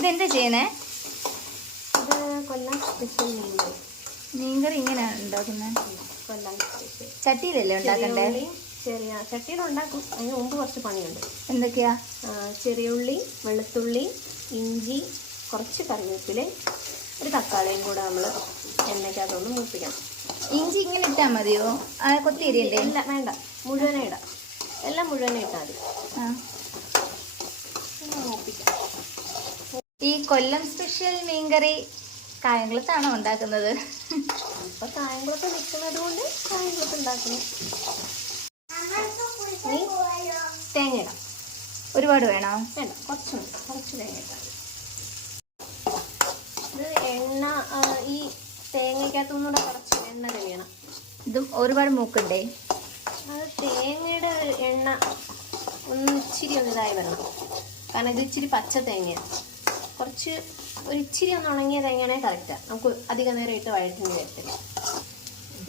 ഇതെന്താ ചെയ്യണേ? ഇത് കൊല്ലം സ്പെഷ്യൽ മീൻകറി. മീൻകറി ഇങ്ങനെയാണ് ഉണ്ടാക്കുന്നത്? കൊല്ലം സ്പെഷ്യൽ. ചട്ടിയിലല്ലേ ഉണ്ടാക്കണ്ടേ? ചെറിയ ചട്ടിയിൽ ഉണ്ടാക്കും. അതിന് മുമ്പ് കുറച്ച് പണിയുണ്ട്. എന്തൊക്കെയാ? ചെറിയ ഉള്ളി, വെളുത്തുള്ളി, ഇഞ്ചി, കുറച്ച് കറിവേപ്പില, ഒരു തക്കാളിയും കൂടെ നമ്മൾ എണ്ണയ്ക്കകത്തൊന്ന് മൂപ്പിക്കണം. ഇഞ്ചി ഇങ്ങനെ ഇട്ടാൽ മതിയോ? കൊത്തിയരിയല്ലേ? ഇല്ല, വേണ്ട, മുഴുവനെ ഇടാം. എല്ലാം മുഴുവനെ ഇട്ടാൽ മതി. മൂപ്പിക്കാം. ഈ കൊല്ലം സ്പെഷ്യൽ മീൻകറി കായംകുളത്താണോ ഉണ്ടാക്കുന്നത്? ഇപ്പൊ കായംകുളത്ത് നിൽക്കുന്നത് കൊണ്ട് കായംകുളത്ത് ഉണ്ടാക്കുന്നു. ഇനി തേങ്ങ ഇടാം. ഒരുപാട് വേണോ? വേണ്ട, കുറച്ച് തേങ്ങ ഇട്ടാൽ. ഇത് എണ്ണ, ഈ തേങ്ങയ്ക്കകത്തുനിന്നൂടെ കുറച്ച് എണ്ണ തെളിയണം. ഇതും ഒരുപാട് മൂക്കണ്ടേ? അത് തേങ്ങയുടെ എണ്ണ ഇച്ചിരി ഇതായി വരണം. കാരണം ഇത് ഇച്ചിരി പച്ച തേങ്ങയാണ്. ഒരിച്ചിരി ഒന്ന് ഉണങ്ങിയ തേങ്ങയാണെങ്കിൽ കറക്റ്റാണ്. നമുക്ക് അധികം നേരം ഇട്ട് വഴറ്റിന് വരത്തില്ല.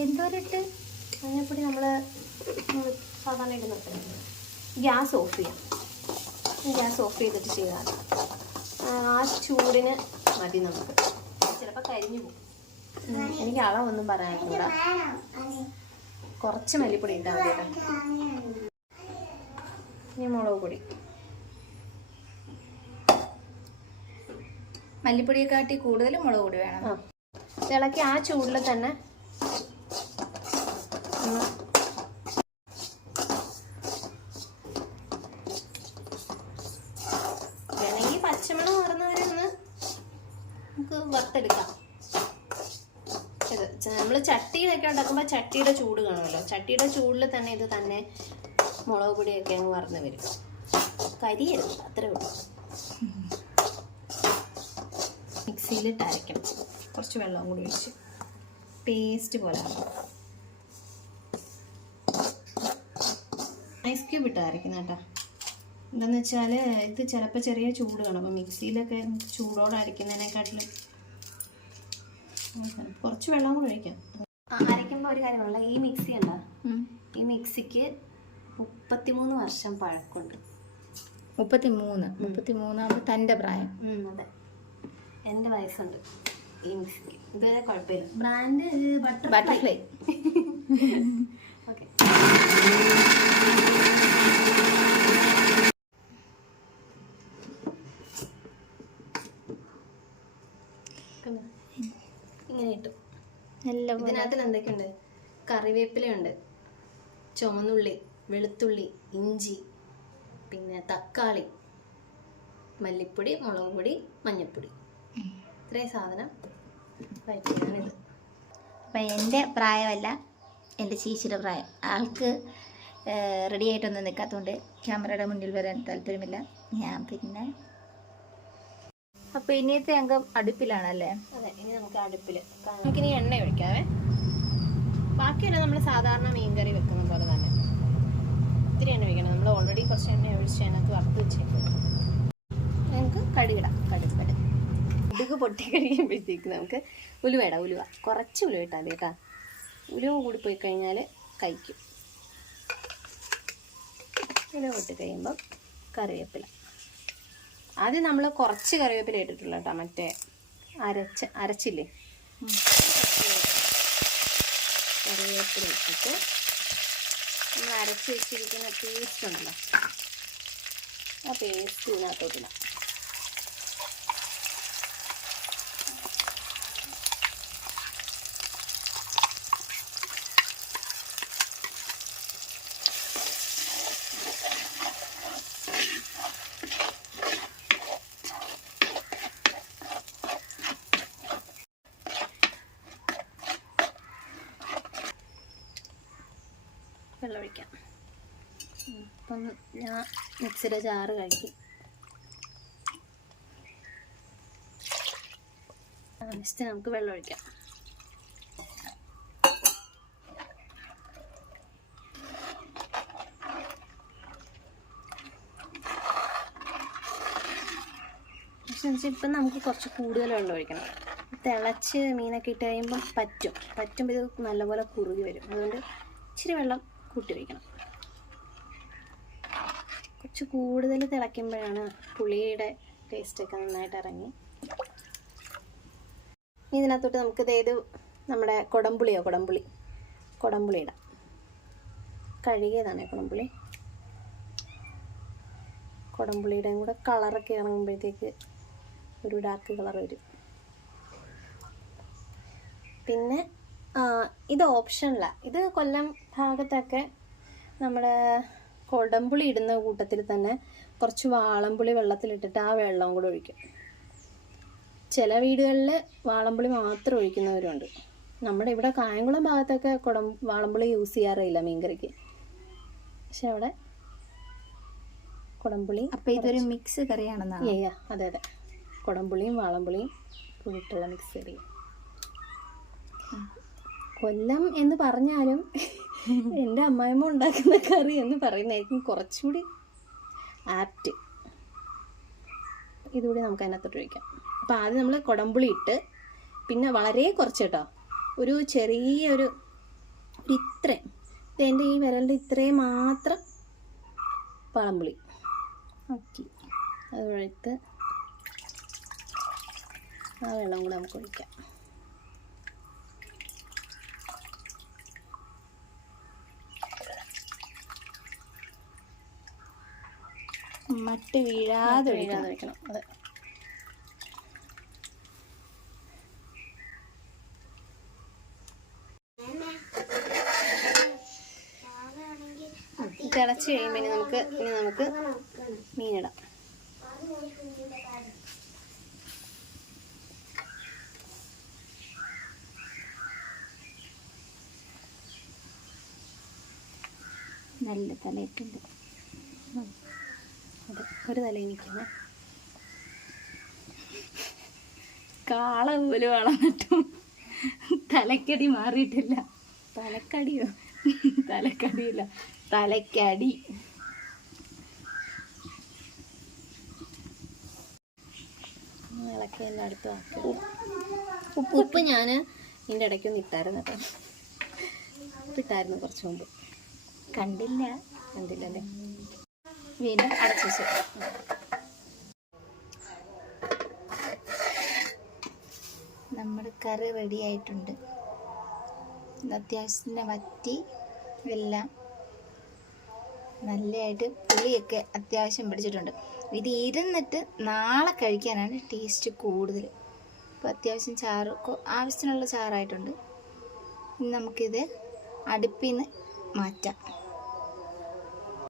എന്തോരിട്ട്? മഞ്ഞപ്പൊടി നമ്മൾ സാധാരണ ഇടുന്ന. ഗ്യാസ് ഓഫ് ചെയ്യാം. ഗ്യാസ് ഓഫ് ചെയ്തിട്ട് ചെയ്താൽ ആ ചൂടിന് മതി നമുക്ക്. ചിലപ്പോൾ കരിഞ്ഞു പോകും. എനിക്ക് അളവൊന്നും പറയാനില്ല. കുറച്ച് മല്ലിപ്പൊടി ഇട്ടാൽ മതി കേട്ടോ. ഇനി മുളക് പൊടി. മല്ലിപ്പൊടിയെ കാട്ടി കൂടുതൽ മുളക് പൊടി വേണം. ഇളക്കി ആ ചൂടിൽ തന്നെ വേണമെങ്കിൽ പച്ചമണം മാറുന്നവരെ ഒന്ന് നമുക്ക് വറുത്തെടുക്കാം. ഇത് നമ്മൾ ചട്ടിയിലൊക്കെ ഉണ്ടാക്കുമ്പോൾ ചട്ടിയുടെ ചൂട് കാണുമല്ലോ. ചട്ടിയുടെ ചൂടിൽ തന്നെ ഇത് തന്നെ മുളക് പൊടിയൊക്കെ അങ്ങ് വറന്ന് വരും. കരിയരുത്, അത്രേ ഉള്ളൂ. മിക്സിയിലിട്ട് അരയ്ക്കണം. കുറച്ച് വെള്ളം കൂടി ഒഴിച്ച് പേസ്റ്റ് പോലെ. ഐസ് ക്യൂബ് ഇട്ട് അരയ്ക്കുന്ന കേട്ടോ. എന്താണെന്ന് വെച്ചാൽ ഇത് ചിലപ്പോൾ ചെറിയ ചൂട് കാണും. അപ്പോൾ മിക്സിയിലൊക്കെ ചൂടോടെ അരയ്ക്കുന്നതിനെക്കാട്ടിലും കുറച്ച് വെള്ളം കൂടി ഒഴിക്കാം. അരയ്ക്കുമ്പോൾ ഒരു കാര്യമുള്ള, ഈ മിക്സി ഉണ്ടോ, ഈ മിക്സിക്ക് 33 വർഷം പഴക്കമുണ്ട്. 33 തൻ്റെ പ്രായം? അതെ, എൻ്റെ വയസ്സുണ്ട് ഈ മിക്സിക്ക്. ഇതുവരെ കുഴപ്പമില്ല. Brand butterfly. ഓക്കെ. ഇങ്ങനെ ഇട്ടു. ഇതിനകത്തിൽ എന്തൊക്കെയുണ്ട്? കറിവേപ്പിലയുണ്ട്, ചുവന്നുള്ളി, വെളുത്തുള്ളി, ഇഞ്ചി, പിന്നെ തക്കാളി, മല്ലിപ്പൊടി, മുളക് പൊടി, മഞ്ഞൾപ്പൊടി. ഇത്രയും സാധനം വഴറ്റിയാണിത്. അപ്പം എൻ്റെ പ്രായമല്ല, എൻ്റെ ചേച്ചിയുടെ പ്രായം. ആൾക്ക് റെഡി ആയിട്ടൊന്നും നിൽക്കാത്തതുകൊണ്ട് ക്യാമറയുടെ മുന്നിൽ വരാൻ താല്പര്യമില്ല. ഞാൻ പിന്നെ അപ്പോൾ ഇനിയത്തെ അംഗം അടുപ്പിലാണല്ലേ? അതെ, ഇനി നമുക്ക് അടുപ്പിൽ നമുക്കിനി എണ്ണ ഒഴിക്കാവേ. ബാക്കിയെല്ലാം നമ്മൾ സാധാരണ മീൻകറി വെക്കുന്ന പോലെ തന്നെ ഇത്തിരി എണ്ണ ഒഴിക്കണം. നമ്മൾ ഓൾറെഡി കുറച്ച് എണ്ണ ഒഴിച്ച് അതിനകത്ത് വറുത്ത് വെച്ചേക്കും. നമുക്ക് കടുകിടാം. കടുക് പൊട്ടി കഴിയുമ്പോഴത്തേക്ക് നമുക്ക് ഉലുവ കുറച്ച് ഉലുവ ഇട്ടാൽ മതി കേട്ടോ. ഉലുവ കൂടി പോയി കഴിഞ്ഞാൽ കഴിക്കും. ഉലുവ ഇട്ട് കഴിയുമ്പം കറിവേപ്പില. ആദ്യം നമ്മൾ കുറച്ച് കറിവേപ്പില ഇട്ടിട്ടുള്ളൂ കേട്ടോ. മറ്റേ അരച്ചില്ലേ, കറിവേപ്പില ഇട്ടിട്ട് നമ്മൾ അരച്ച് വെച്ചിരിക്കുന്ന പേസ്റ്റ് ഉണ്ടല്ലോ, ആ പേസ്റ്റ് ഇതിനകത്തോട്ടിടാം. വെള്ളം ഒഴിക്കാം. അപ്പം ഞാൻ മിക്സിയുടെ ജാറ് കഴുകി നെക്സ്റ്റ് നമുക്ക് വെള്ളം ഒഴിക്കാം. ഇപ്പം നമുക്ക് കുറച്ച് കൂടുതൽ വെള്ളം ഒഴിക്കണം. തിളച്ച് മീനൊക്കെ ഇട്ട് കഴിയുമ്പം പറ്റുമ്പോൾ ഇത് നല്ലപോലെ കുറുകി വരും. അതുകൊണ്ട് ഇച്ചിരി വെള്ളം കൂട്ടി വയ്ക്കണം. കുറച്ച് കൂടുതൽ തിളയ്ക്കുമ്പോഴാണ് പുളിയുടെ ടേസ്റ്റൊക്കെ നന്നായിട്ട് ഇറങ്ങി. ഇതിനകത്തോട്ട് നമുക്കിത് നമ്മുടെ കൊടംപുളി ഇടാം. കഴുകിയതാണ് കൊടംപുളിയുടെയും കൂടെ കളറൊക്കെ ഇറങ്ങുമ്പോഴത്തേക്ക് ഒരു ഡാർക്ക് കളർ വരും. പിന്നെ ഇത് ഓപ്ഷനിലാണ്. ഇത് കൊല്ലം ഭാഗത്തൊക്കെ നമ്മുടെ കൊടംപുളി ഇടുന്ന കൂട്ടത്തിൽ തന്നെ കുറച്ച് വാളംപുളി വെള്ളത്തിലിട്ടിട്ട് ആ വെള്ളം കൂടെ ഒഴിക്കും. ചില വീടുകളിൽ വാളംപുളി മാത്രം ഒഴിക്കുന്നവരുണ്ട്. നമ്മുടെ ഇവിടെ കായംകുളം ഭാഗത്തൊക്കെ വാളംപുളി യൂസ് ചെയ്യാറില്ല മീൻകറിക്ക്. പക്ഷെ അവിടെ കൊടംപുളി. അപ്പം ഇതൊരു മിക്സ് കറിയാണെന്നാണ്? അതെ, കൊടംപുളിയും വാളംപുളിയും കൂടിയിട്ടുള്ള മിക്സ് കറി. കൊല്ലം എന്ന് പറഞ്ഞാലും എൻ്റെ അമ്മായിമ്മ ഉണ്ടാക്കുന്ന കറി എന്ന് പറയുന്നതായിരിക്കും കുറച്ചുകൂടി ആപ്റ്റ്. ഇതുകൂടി നമുക്ക് അതിനകത്തോട്ട് ഒഴിക്കാം. അപ്പോൾ ആദ്യം നമ്മൾ കൊടംപുളി ഇട്ട്, പിന്നെ വളരെ കുറച്ച് കേട്ടോ, ഒരു ചെറിയൊരു ഇത്രയും, എൻ്റെ ഈ വിരലിൻ്റെ ഇത്രയും മാത്രം വാളംപുളി ഓക്കെ അതൊഴിത്ത് ആ വെള്ളം കൂടെ നമുക്ക് ഒഴിക്കാം. മട്ട് വീഴാതെ ഒഴിക്കണം. അതെ, തിളച്ച് കഴിയുമ്പോൾ ഇനി നമുക്ക് മീനിടാം. നല്ല തലയിട്ടുണ്ട്. അതെ, ഒരു തലയിൽ നിൽക്കുന്നത് കാള പോലും വളർന്നിട്ടും തലക്കടി മാറിയിട്ടില്ല. തലക്കടിയോ? തലക്കടിയില്ല, തലക്കടി. ഇളക്കി എല്ലാം അടുത്ത് ആക്കി. ഉപ്പ് ഞാൻ ഇതിൻ്റെ ഇടയ്ക്കൊന്ന് ഇട്ടായിരുന്നു കേട്ടോ. ഉപ്പിട്ടായിരുന്നു കുറച്ച് മുമ്പ്. കണ്ടില്ലല്ലേ? വീണ്ടും അടച്ചു വെച്ചു. നമ്മുടെ കറി റെഡി ആയിട്ടുണ്ട്. അത്യാവശ്യത്തിന് വറ്റി എല്ലാം നല്ലതായിട്ട് പുളിയൊക്കെ അത്യാവശ്യം പിടിച്ചിട്ടുണ്ട്. ഇത് ഇരുന്നിട്ട് നാളെ കഴിക്കാനാണ് ടേസ്റ്റ് കൂടുതൽ. ഇപ്പോൾ അത്യാവശ്യം ചാറ് ആവശ്യത്തിനുള്ള ചാറായിട്ടുണ്ട്. ഇനി നമുക്കിത് അടുപ്പിൽ നിന്ന് മാറ്റാം.